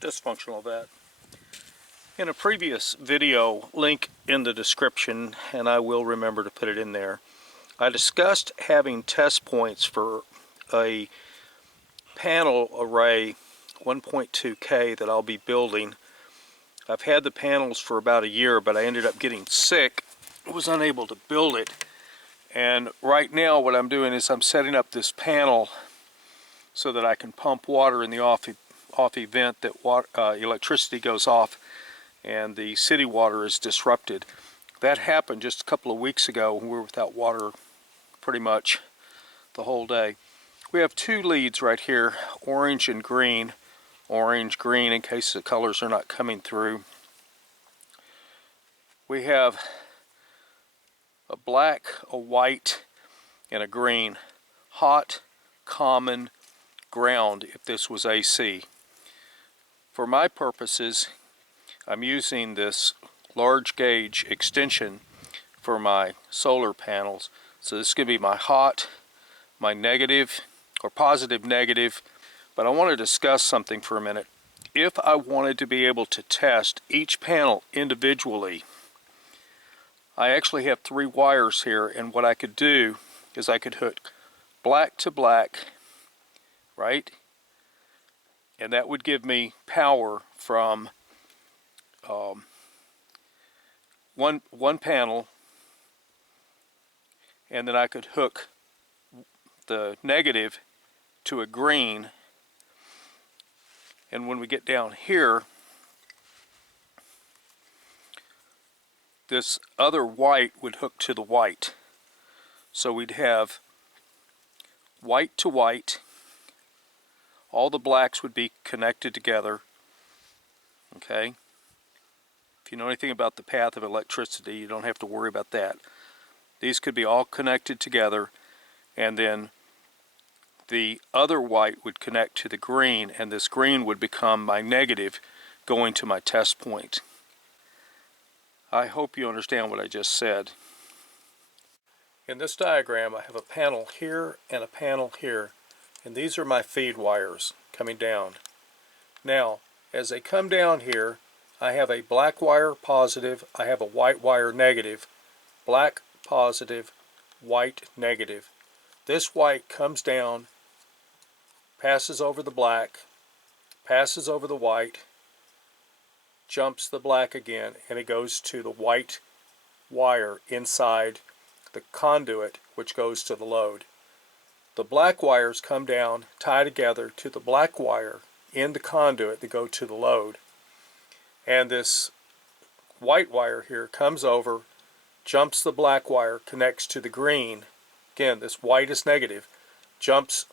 dysfunctional vet. In a previous video, link in the description, and I will remember to put it in there, I discussed having test points for a panel array 1.2K that I'll be building. I've had the panels for about a year, but I ended up getting sick, was unable to build it. And right now what I'm doing is I'm setting up this panel so that I can pump water in the off event that electricity goes off and the city water is disrupted. That happened just a couple of weeks ago when we were without water pretty much the whole day. We have two leads right here, orange and green. Orange, green in case the colors are not coming through. We have a black, a white, and a green. Hot, common, ground if this was AC. For my purposes, I'm using this large gauge extension for my solar panels. So this is going to be my hot, my negative, or positive negative. But I want to discuss something for a minute. If I wanted to be able to test each panel individually, I actually have 3 wires here, and what I could do is I could hook black to black, right? And that would give me power from one panel, and then I could hook the negative to a green. And when we get down here, this other white would hook to the white. So we'd have white to white. All the blacks would be connected together. Okay? If you know anything about the path of electricity, you don't have to worry about that. These could be all connected together, and then the other white would connect to the green, and this green would become my negative going to my test point. I hope you understand what I just said. In this diagram, I have a panel here and a panel here, and these are my feed wires coming down. Now, as they come down here, I have a black wire positive, I have a white wire negative, black positive, white negative. This white comes down, passes over the black, passes over the white, jumps the black again, and it goes to the white wire inside the conduit which goes to the load. The black wires come down, tie together to the black wire in the conduit that go to the load. And this white wire here comes over, jumps the black wire, connects to the green. Again, this white is negative, jumps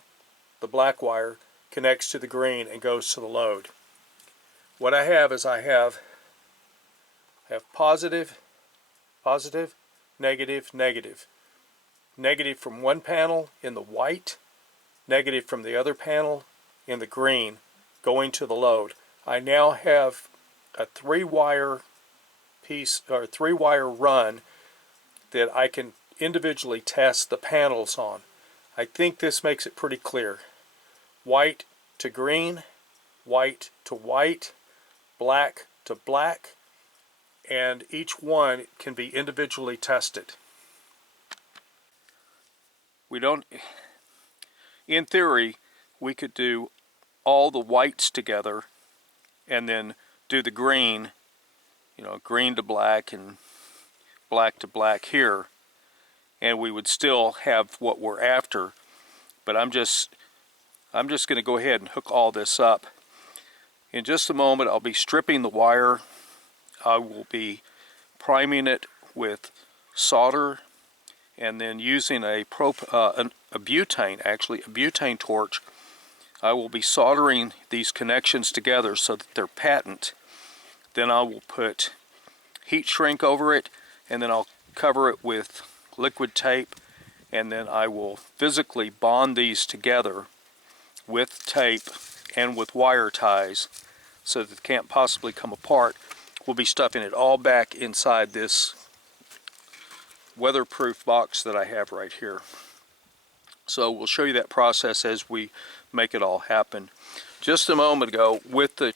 the black wire, connects to the green, and goes to the load. What I have is I have positive, positive, negative, negative. Negative from one panel in the white, negative from the other panel in the green, going to the load. I now have a 3-wire piece, or 3-wire run that I can individually test the panels on. I think this makes it pretty clear. White to green, white to white, black to black, and each one can be individually tested. We don't, in theory, we could do all the whites together and then do the green, you know, green to black and black to black here, and we would still have what we're after. But I'm just going to go ahead and hook all this up. In just a moment, I'll be stripping the wire. I will be priming it with solder, and then using a butane torch, I will be soldering these connections together so that they're patent. Then I will put heat shrink over it, and then I'll cover it with liquid tape, and then I will physically bond these together with tape and with wire ties so that they can't possibly come apart. We'll be stuffing it all back inside this weatherproof box that I have right here. So we'll show you that process as we make it all happen. Just a moment ago, with the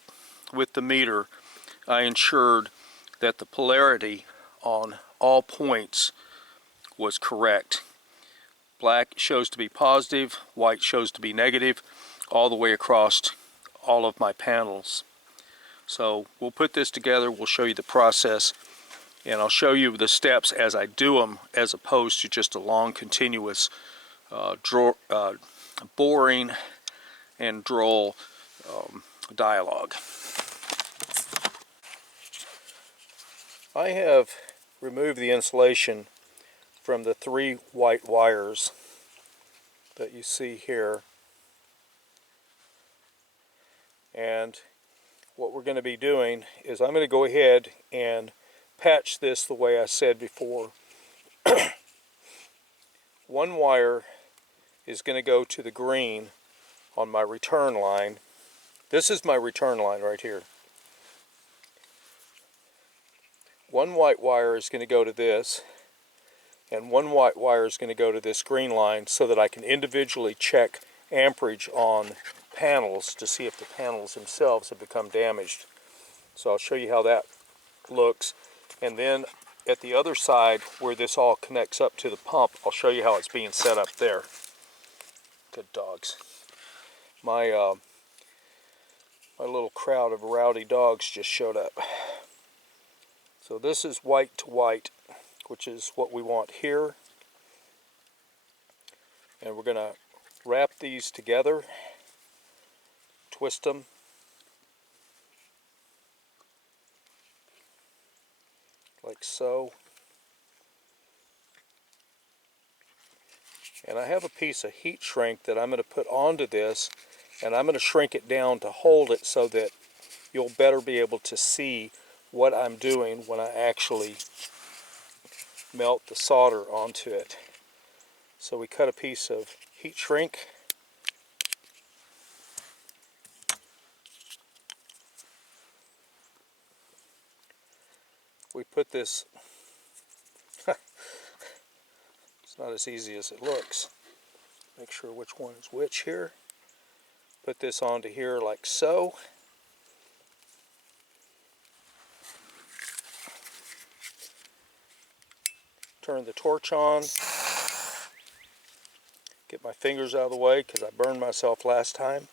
with the meter, I ensured that the polarity on all points was correct. Black shows to be positive, white shows to be negative, all the way across all of my panels. So we'll put this together, we'll show you the process, and I'll show you the steps as I do them, as opposed to just a long continuous boring and droll dialogue. I have removed the insulation from the 3 white wires that you see here, and what we're going to be doing is I'm going to go ahead and patch this the way I said before. One wire is going to go to the green on my return line. This is my return line right here. One white wire is going to go to this, and one white wire is going to go to this green line, so that I can individually check amperage on panels to see if the panels themselves have become damaged. So I'll show you how that looks, and then at the other side where this all connects up to the pump, I'll show you how it's being set up there. Good dogs. My little crowd of rowdy dogs just showed up. So this is white to white, which is what we want here. And we're going to wrap these together, twist them, like so. And I have a piece of heat shrink that I'm going to put onto this, and I'm going to shrink it down to hold it so that you'll better be able to see what I'm doing when I actually melt the solder onto it. So we cut a piece of heat shrink. We put this, it's not as easy as it looks. Make sure which one is which here. Put this onto here like so. Turn the torch on. Get my fingers out of the way because I burned myself last time.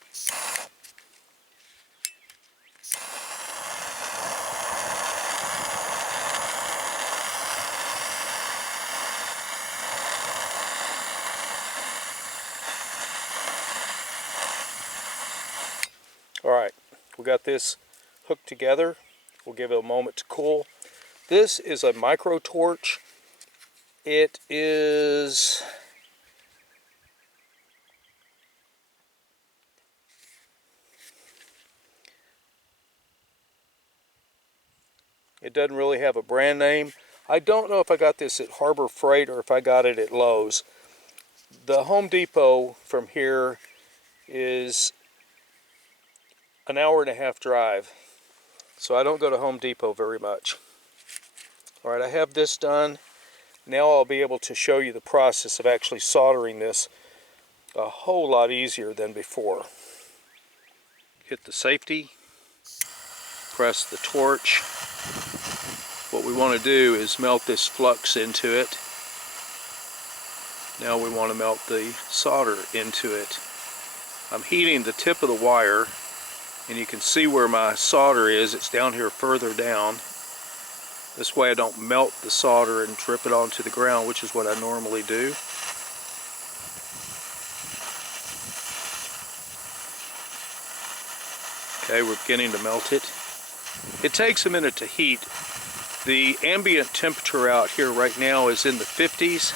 Alright, we got this hooked together. We'll give it a moment to cool. This is a micro torch. It is it doesn't really have a brand name. I don't know if I got this at Harbor Freight or if I got it at Lowe's. The Home Depot from here is an hour-and-a-half drive, so I don't go to Home Depot very much. Alright, I have this done. Now I'll be able to show you the process of actually soldering this a whole lot easier than before. Hit the safety, press the torch. What we want to do is melt this flux into it. Now we want to melt the solder into it. I'm heating the tip of the wire, and you can see where my solder is. It's down here further down. This way I don't melt the solder and drip it onto the ground, which is what I normally do. Okay, we're beginning to melt it. It takes a minute to heat. The ambient temperature out here right now is in the 50s,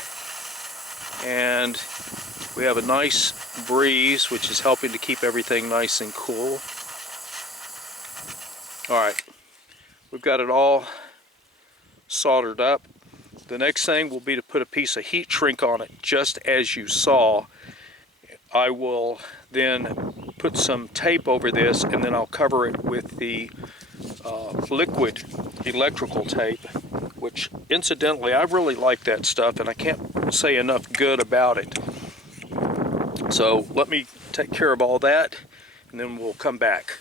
and we have a nice breeze, which is helping to keep everything nice and cool. Alright, we've got it all soldered up. The next thing will be to put a piece of heat shrink on it, just as you saw. I will then put some tape over this, and then I'll cover it with the liquid electrical tape, which incidentally I really like that stuff, and I can't say enough good about it. So let me take care of all that, and then we'll come back.